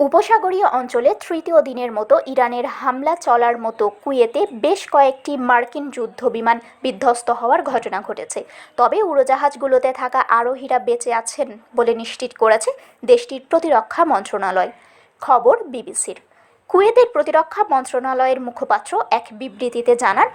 উপসাগরীয় অঞ্চলে তৃতীয় দিনের মতো ইরানের হামলা চলার মতো কুয়েতে বেশ কয়েকটি মার্কিন যুদ্ধবিমান বিধ্বস্ত হওয়ার ঘটনা ঘটেছে। তবে উড়োজাহাজগুলোতে থাকা আরোহীরা বেঁচে আছেন বলে নিশ্চিত করেছে দেশটির প্রতিরক্ষা মন্ত্রণালয়। খবর বিবিসির। কুয়েতের প্রতিরক্ষা মন্ত্রণালয়ের মুখপাত্র এক বিবৃতিতে জানান,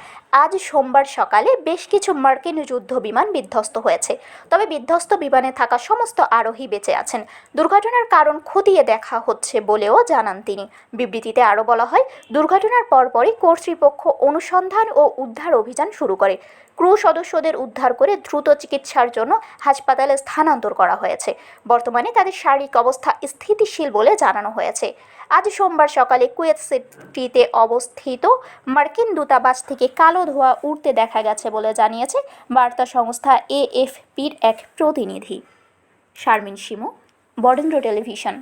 আজ সোমবার সকালে বেশ কিছু মার্কিন যুদ্ধবিমান বিধ্বস্ত হয়েছে। তবে বিধ্বস্ত বিমানে থাকা সমস্ত আরোহী বেঁচে আছেন। দুর্ঘটনার কারণ খতিয়ে দেখা হচ্ছে বলেও জানান তিনি। বিবৃতিতে আরও বলা হয়, দুর্ঘটনার পরপরই কর্তৃপক্ষ অনুসন্ধান ও উদ্ধার অভিযান শুরু করে। ক্রু সদস্যদের উদ্ধার করে দ্রুত চিকিৎসার জন্য হাসপাতালে স্থানান্তর করা হয়েছে। বর্তমানে তাদের শারীরিক অবস্থা স্থিতিশীল বলে জানানো হয়েছে। আজ সোমবার সকালে কুয়েত সিটিতে অবস্থিত মার্কিন দূতাবাস থেকে কালো ধোঁয়া উঠতে দেখা গেছে বলে জানিয়েছে বার্তা সংস্থা এএফপির এক প্রতিনিধি। শারমিন শিমু, বরেন্দ্র টেলিভিশন।